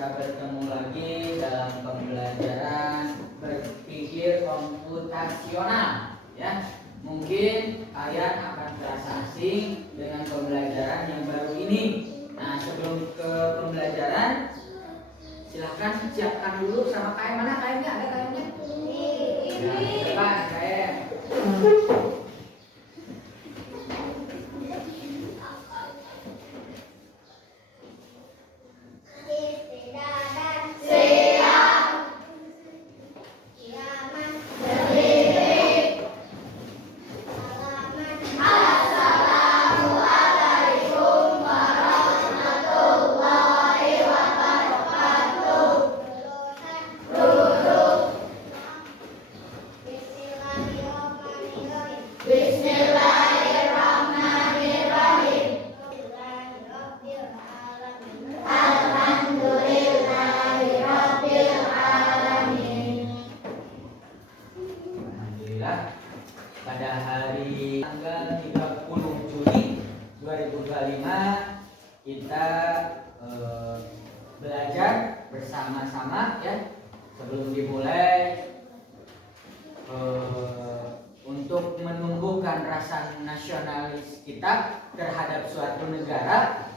bisa bertemu lagi dalam pembelajaran berpikir komputasional ya. Mungkin kalian akan terasa asing dengan pembelajaran yang baru ini. Nah, sebelum ke pembelajaran, silahkan siapkan dulu sama kain. Mana kainnya? Ada kainnya? Nah, depan kain. Pada hari tanggal 30 Juli 2025 kita belajar bersama-sama ya. Sebelum dimulai untuk menumbuhkan rasa nasionalis kita terhadap suatu negara.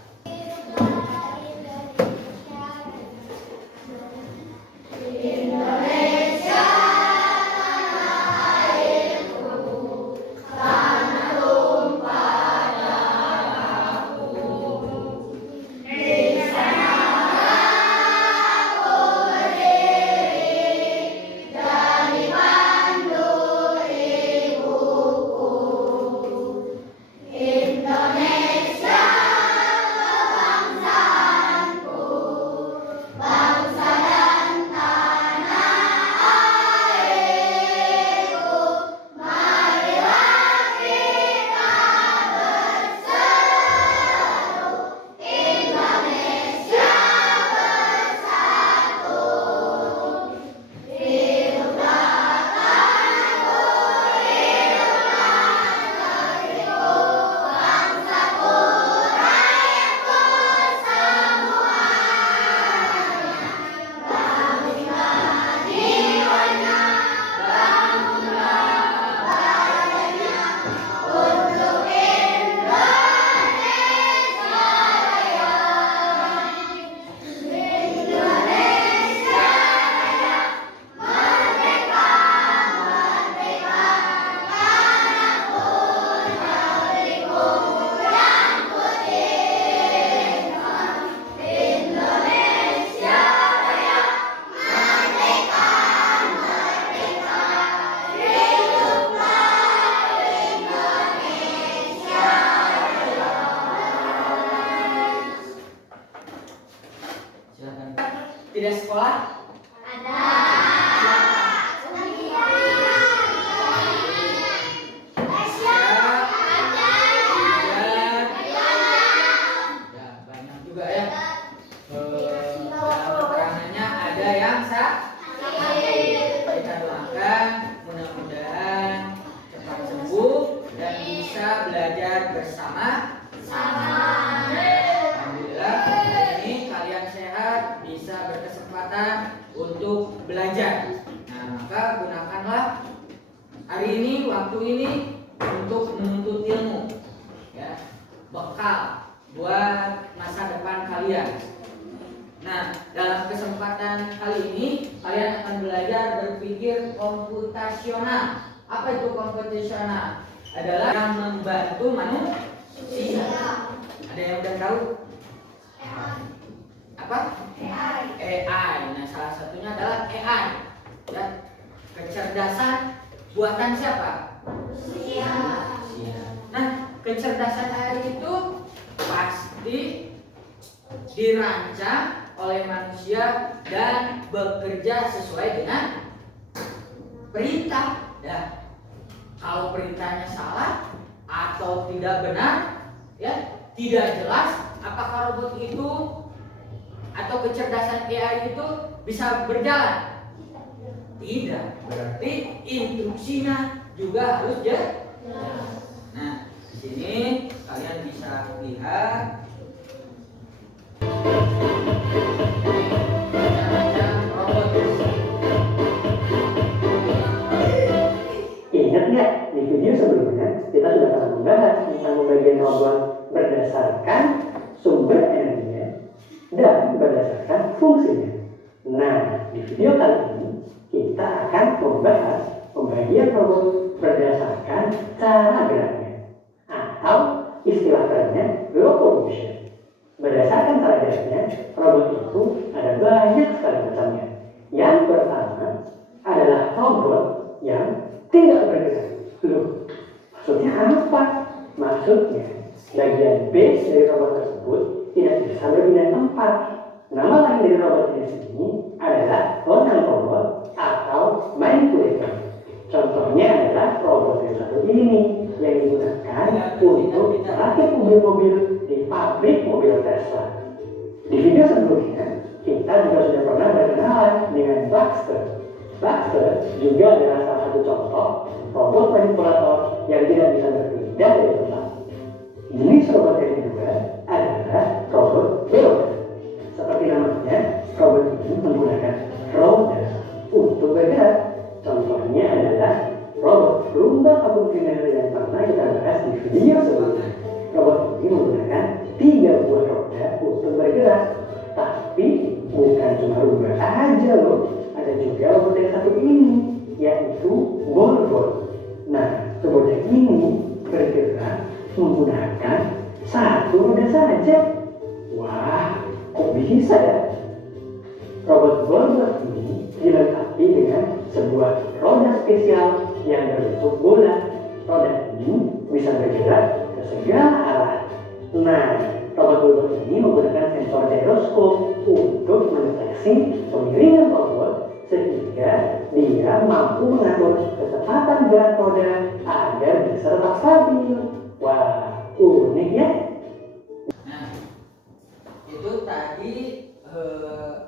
Tidak sekolah? Ada. Ya, banyak juga ya. Dalam keterangannya ada yang sakit. Kita doakan mudah-mudahan cepat sembuh dan bisa belajar bersama-sama. Alhamdulillah, ini kalian sehat, bisa berkesempatan untuk belajar. Nah, maka gunakanlah hari ini, waktu ini untuk menuntut ilmu ya, bekal buat masa depan kalian. Nah, dalam kesempatan kali ini kalian akan belajar berpikir komputasional. Apa itu komputasional? Adalah yang membantu manusia. Ada yang udah tahu? Apa? AI. Nah, salah satunya adalah AI. Ya. Kecerdasan buatan siapa? Manusia. Nah, kecerdasan AI itu pasti dirancang oleh manusia dan bekerja sesuai dengan perintah. Ya. Kalau perintahnya salah atau tidak benar, ya, tidak jelas apakah robot itu atau kecerdasan AI itu bisa berjalan. Tidak, berarti instruksinya juga harus jelas. Nah, di sini kalian bisa lihat video sebelumnya kita sudah pernah membahas tentang pembagian robot berdasarkan sumber energinya dan berdasarkan fungsinya. Nah, di video kali ini kita akan membahas pembagian robot berdasarkan cara geraknya atau istilah kerennya locomotion. Berdasarkan cara geraknya, robot itu ada banyak sekali macamnya. Yang pertama adalah robot yang tidak bergerak. Loh, maksudnya apa? Maksudnya, bagian base dari robot tersebut tidak bisa berpindah tempat. Nama lain dari robot ini adalah tonal robot atau manipulator. Contohnya adalah robot yang satu ini yang digunakan untuk merakit mobil-mobil di pabrik mobil Tesla. Di video sebelumnya, kita juga sudah pernah berkenalan dengan Baxter. Baxter juga adalah salah satu contoh robot manipulator yang tidak bisa berpindah dari tempat. Jenis robot yang kedua adalah robot beroda. Seperti namanya, robot ini menggunakan roda untuk bergerak. Contohnya adalah robot Roomba vacuum cleaner yang pernah kita bahas di video sebelumnya. Robot ini menggunakan 3 buah roda untuk bergerak. Tapi bukan cuma Roomba aja loh, ada juga robot yang satu ini, yaitu Volvo. Nah, robot ini bergerak menggunakan 1 roda saja. Wah, kok bisa ya? Robot Volvo ini dilengkapi dengan sebuah roda spesial yang berbentuk bola. Roda ini bisa bergerak ke segala arah. Nah, robot Volvo ini menggunakan sensor gyroskop untuk mendeteksi kemiringan robot sehingga dia mampu mengatur kecepatan gerak roda agar bisa tetap stabil. Wah, unik ya? Nah, itu tadi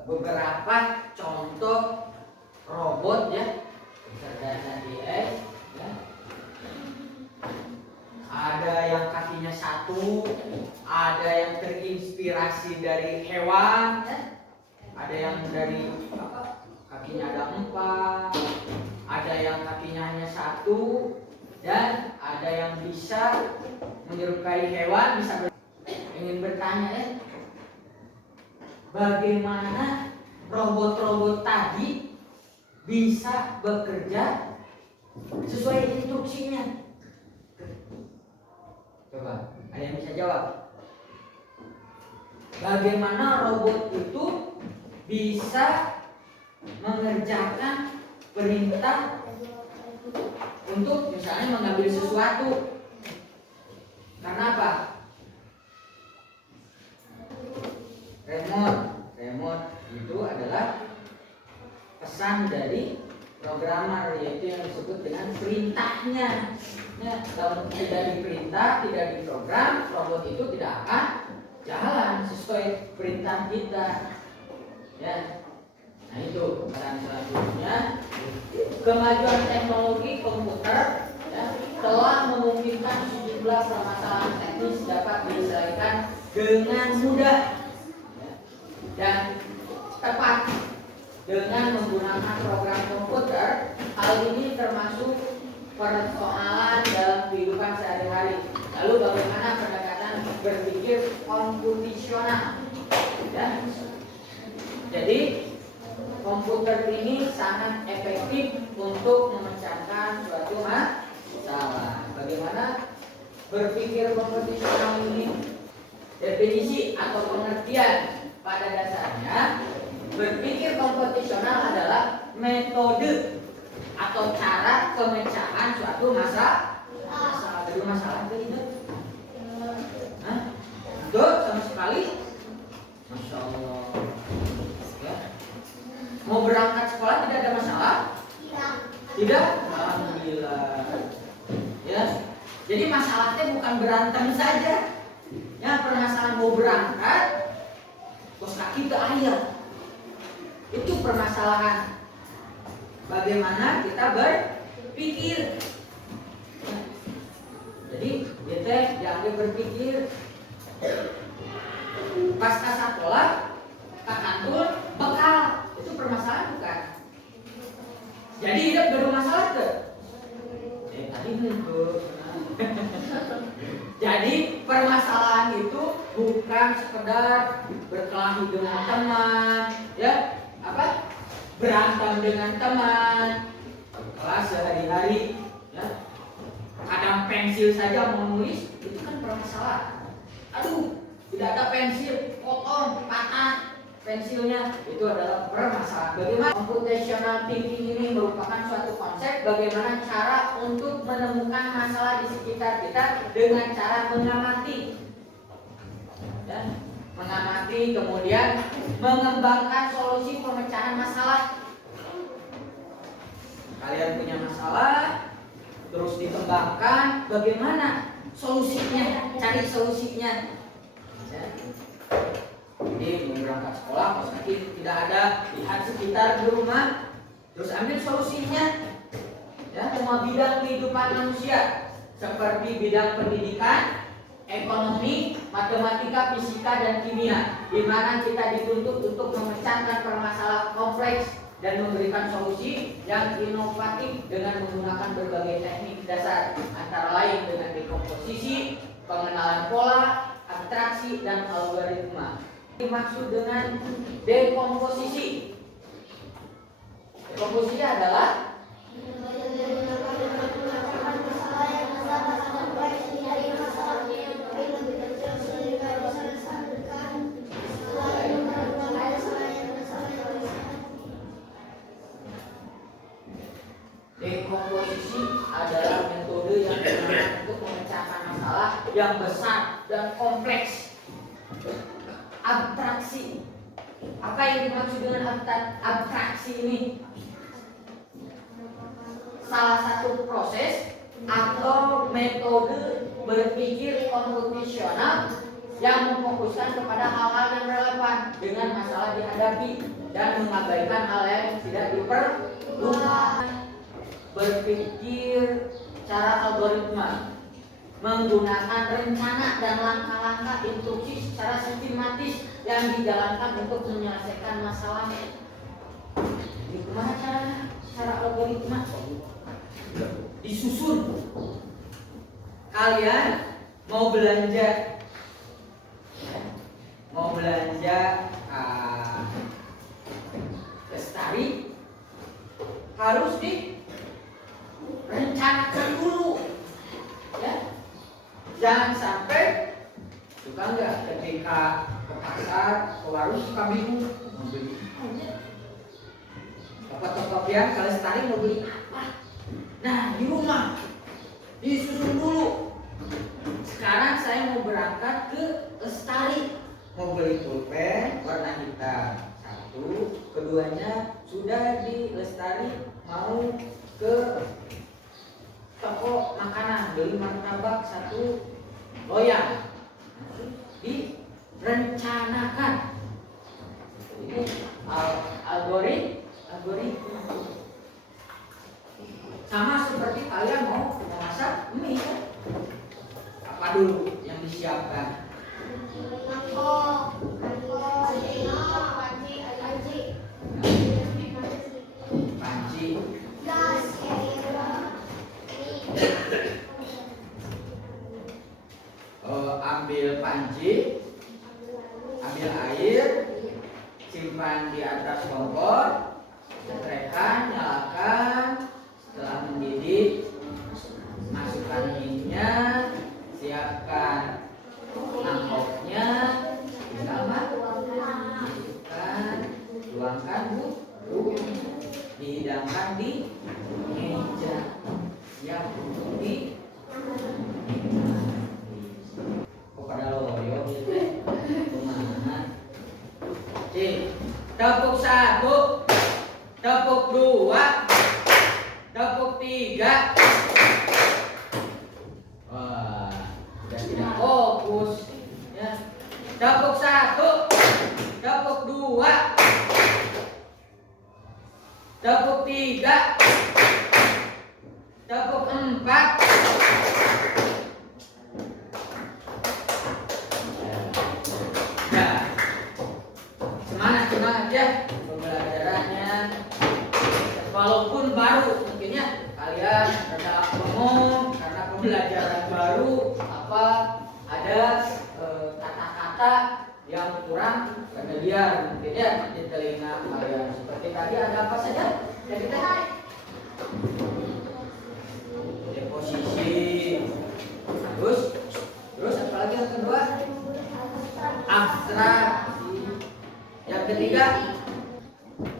beberapa contoh robot ya, cerdasan AI ya. Ada yang kakinya 1, ada yang terinspirasi dari hewan ya. Ada yang dari kakinya ada 4, ada yang kakinya hanya 1, dan ada yang bisa menyerupai hewan, bisa ingin bertanya ya, bagaimana robot-robot tadi bisa bekerja sesuai instruksinya? Coba, ada yang bisa jawab? Bagaimana robot itu bisa mengerjakan perintah untuk misalnya mengambil sesuatu? Karena apa? Remote itu adalah pesan dari programmer, yaitu yang disebut dengan perintahnya. Ya, kalau tidak diperintah, tidak diprogram, robot itu tidak akan jalan sesuai perintah kita. Ya, nah itu peran selanjutnya. Kemajuan teknologi komputer ya, telah memungkinkan sejumlah permasalahan teknis dapat diselesaikan dengan mudah dan tepat dengan menggunakan program komputer. Hal ini termasuk persoalan dalam kehidupan sehari-hari. Lalu bagaimana pendekatan berpikir komputasional? Ya. Jadi komputer ini sangat efektif untuk memecahkan suatu masalah. Bagaimana berpikir komputasional ini? Definisi atau pengertian pada dasarnya, berpikir komputasional adalah metode atau cara pemecahan suatu masalah. Ada masalah itu? Betul sama sekali. Masya Allah. Ya. Mau berangkat sekolah tidak ada masalah? Tidak. Alhamdulillah. Ya. Jadi masalahnya bukan berantem saja. Ya, permasalahan mau berangkat, kos kaki ke air. Itu permasalahan. Bagaimana kita berpikir. Jadi kita jangan berpikir pasca sekolah ke kantor bekal. Itu permasalahan bukan? Jadi hidup gak ada masalah tuh. Tadi ini tuh. Jadi permasalahan itu bukan sekedar berkelahi dengan teman, ya, apa? Berantem dengan teman, kelas sehari-hari, ya. Kadang pensil saja mau nulis itu kan permasalahan. Aduh, tidak ada pensil, potong, patah pensilnya, itu adalah permasalahan. Bagaimana computational thinking ini merupakan suatu konsep bagaimana cara untuk menemukan masalah di sekitar kita dengan cara mengamati, ya, mengamati kemudian mengembangkan solusi pemecahan masalah. Kalian punya masalah, terus dikembangkan bagaimana solusinya, cari solusinya. Ya. Jadi mau berangkat sekolah, pas nanti tidak ada, lihat sekitar di rumah, terus ambil solusinya. Ya, semua bidang kehidupan manusia seperti bidang pendidikan, ekonomi, matematika, fisika, dan kimia, di mana kita dituntut untuk memecahkan permasalahan kompleks dan memberikan solusi yang inovatif dengan menggunakan berbagai teknik dasar, antara lain dengan dekomposisi, pengenalan pola, abstraksi, dan algoritma. Dimaksud dengan dekomposisi. Dekomposisi adalah dekomposisi adalah metode yang digunakan untuk memecahkan masalah yang besar dan kompleks. Abstraksi. Apa yang dimaksud dengan abstraksi ini? Salah satu proses atau metode berpikir komputasional yang memfokuskan kepada hal-hal yang relevan dengan masalah dihadapi dan mengabaikan hal yang tidak diperlukan. Berpikir cara algoritma, menggunakan rencana dan langkah-langkah instruksi secara sistematis yang dijalankan untuk menyelesaikan masalahnya. Gimana caranya? Cara algoritma disusun. Kalian mau belanja, Lestari, harus direncanakan dulu, ya. Jangan sampai suka nggak ketika ke pasar, ke warung suka bingung mau beli fotokopian ke Lestari mau beli apa. Nah, di rumah disusun dulu. Sekarang saya mau berangkat ke Lestari, mau beli pulpen warna hitam satu, keduanya sudah di Lestari mau ke toko makanan beli martabak satu loyang. Direncanakan. Ini algoritma. Sama seperti kalian mau memasak mie, apa dulu yang disiapkan? Panci. Ambil panci, ambil air, simpan di atas kompor, geprek, nyalakan. Setelah mendidih, masukkan minyak, siapkan mangkoknya, tinggal masukkan, tuangkan bumbu, dihidangkan di meja, siap untuk pada loyo kemana? Tepuk satu, tepuk dua, tepuk tiga. Wah, sudah tidak fokus, ya. Tepuk satu, tepuk dua, tepuk tiga, tepuk empat. Semangat ya pembelajarannya, walaupun baru mungkinnya kalian rada bengong pembelajaran baru apa ada kata-kata yang kurang familiar mungkin ya di telinga kalian. Seperti tadi ada apa saja yang kita deposisi, terus apa lagi yang kedua, abstraksi, yang ketiga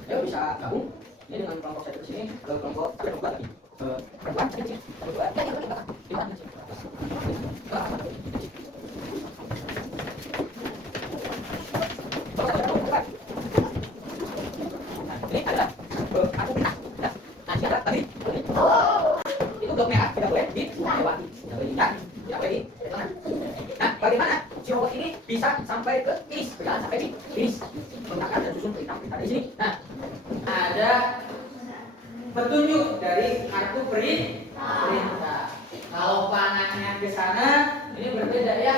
ya bisa gabung ini dengan kelompok satu di sini, kalau kelompok lagi perempuan di sini, kedua ya ini adalah aku kita ada tadi itu blok merah tidak boleh dilewati, tidak boleh di tengah. Nah, bagaimana si robot ini bisa sampai ke finish, berjalan sampai di finish, menggunakan dan susun perintah-perintah di sini. Nah, ada petunjuk dari kartu perintah. Kalau panahnya ke sana, ini berbeda ya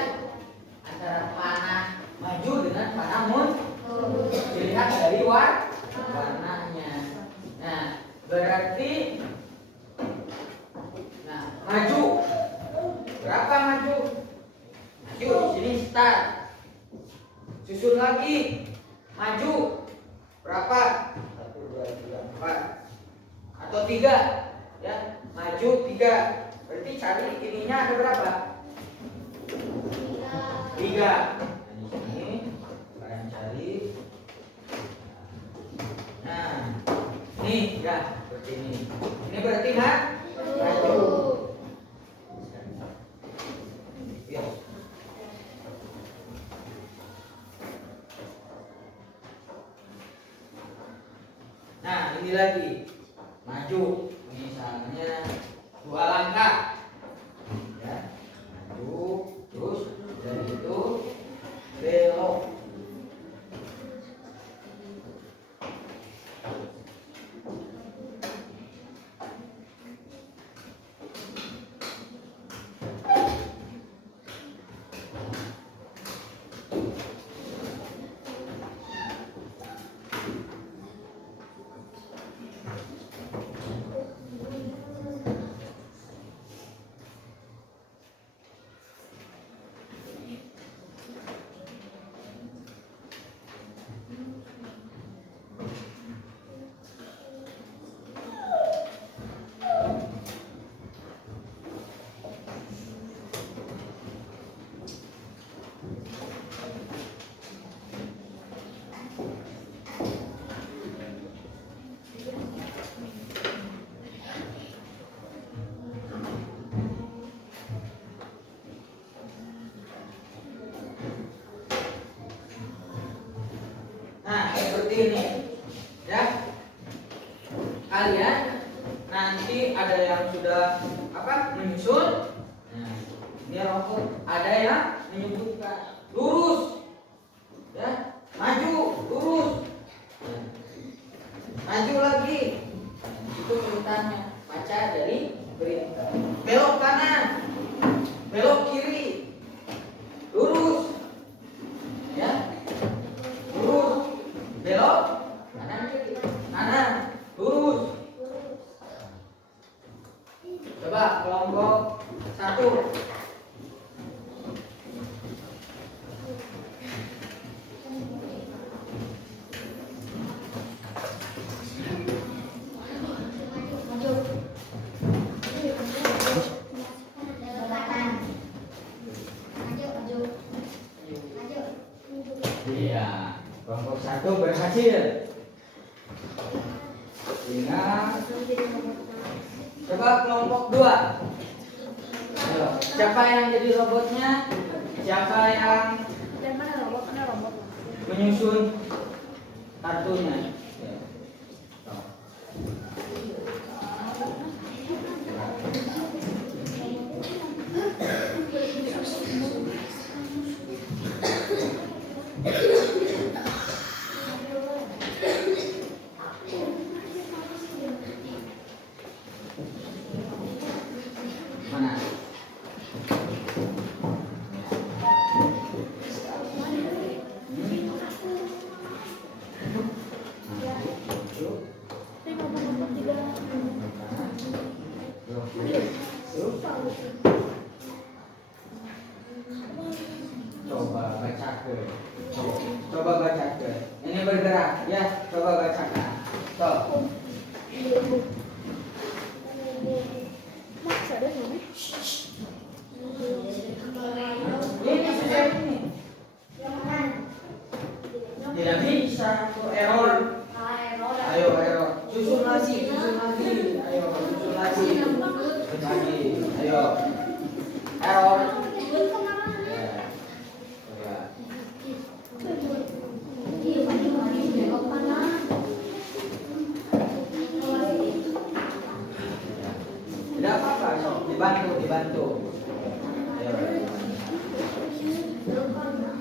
antara panah maju dengan panah mundur. Dilihat dari warnanya. Nah, berarti maju. Berapa maju? Maju di sini start. Susun lagi. Maju. Berapa? 1 2 3 4. Atau 3 ya. Maju 3. Berarti cari ininya ada berapa? 3. Di sini kalian cari. Nah, ini ya seperti ini. Ini berarti maju. Ya. Nah, ini lagi maju. Misalnya 2 langkah. Ya. Maju, terus dari itu belok. Nah, seperti ini ya. Kalian nanti ada yang sudah menyusun. Nah, ini robot ada yang menyebutkan lurus ya, maju, lurus. Nah, maju lagi. Nah, itu perintahnya. Baca dari perintah. Belok kanan. Belok kiri. Lurus. Ya. Lurus. Belok kanan kiri. Kanan. Lurus. Coba kelompok 1. Iya, kelompok 1 berhasil. Ingat. Coba kelompok 2. Ayo, siapa yang jadi robotnya? Siapa yang menyusun kartunya? Ya. Mana? bacakan. Coba bacakan. Ini bergerak ya. Coba bacakan. So. Ini sudah ini. Tidak bisa tuh error. Ayo error. Susun lagi. Ayo susun lagi. Ayo. Error. Tidak apa-apa, so. Dibantu. Ayo.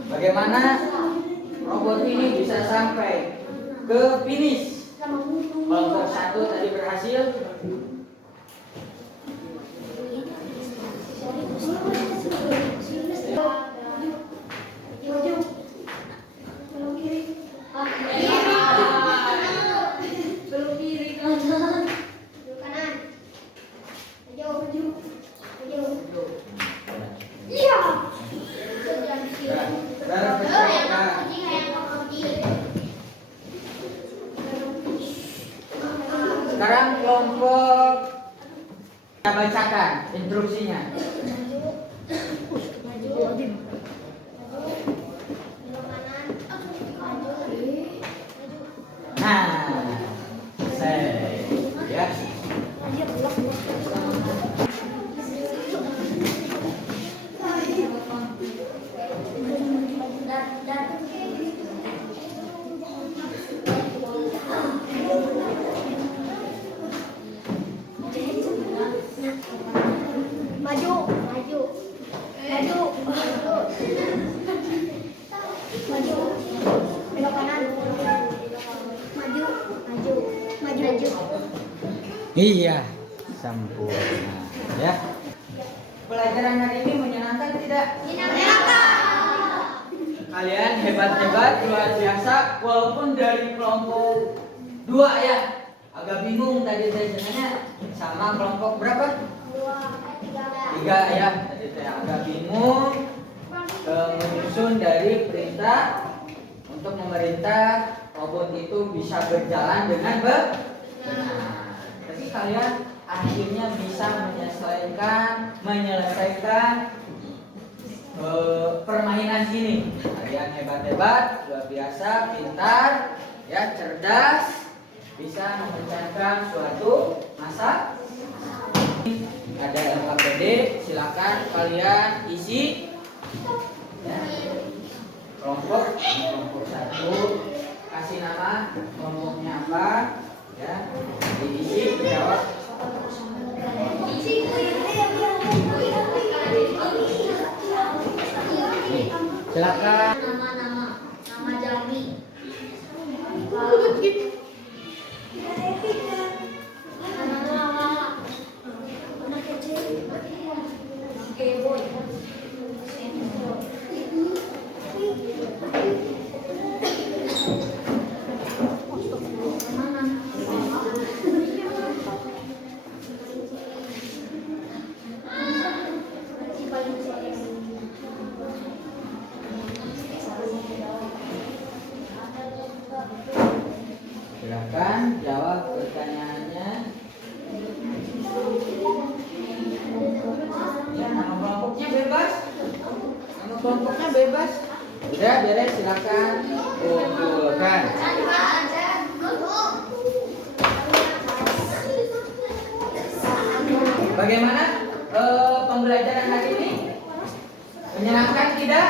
Bagaimana robot ini bisa sampai ke finish? Kelompok 1 tadi berhasil. Sekarang kelompok kita bacakan instruksinya. Nah, selesai ya. Iya, sempurna ya. Pelajaran hari ini menyenangkan tidak? Kalian hebat-hebat, luar biasa. Walaupun dari kelompok 2 ya, agak bingung tadi saya sebenarnya sama kelompok berapa? 3 ya. Tadi saya agak bingung menyusun dari perintah untuk memerintah robot itu bisa berjalan dengan benar. Tapi kalian akhirnya bisa menyelesaikan permainan ini. Kalian hebat-hebat, luar biasa, pintar, ya, cerdas, bisa memecahkan suatu masalah. Ada LKPD, silakan kalian isi. Ya. Kelompok 1 kasih nama kelompoknya apa, ya, diisi, dijawab. Silakan. Nama Jami. Anak kecil. Boy. Silakan jawab pertanyaannya. Ya, nama kelompoknya bebas. Nama kelompoknya bebas. Udah beres, silakan kumpulkan. Bagaimana pembelajaran hari ini? Menyenangkan tidak?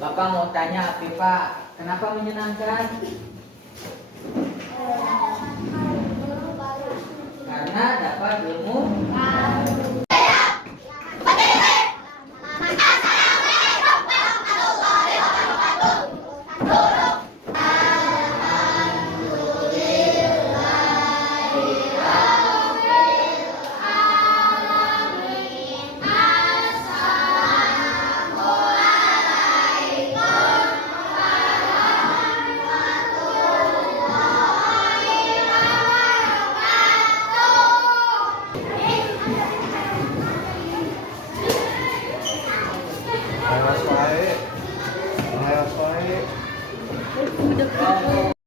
Bapak mau tanya Afifah, kenapa menyenangkan? Karena dapat ilmu. Hidup.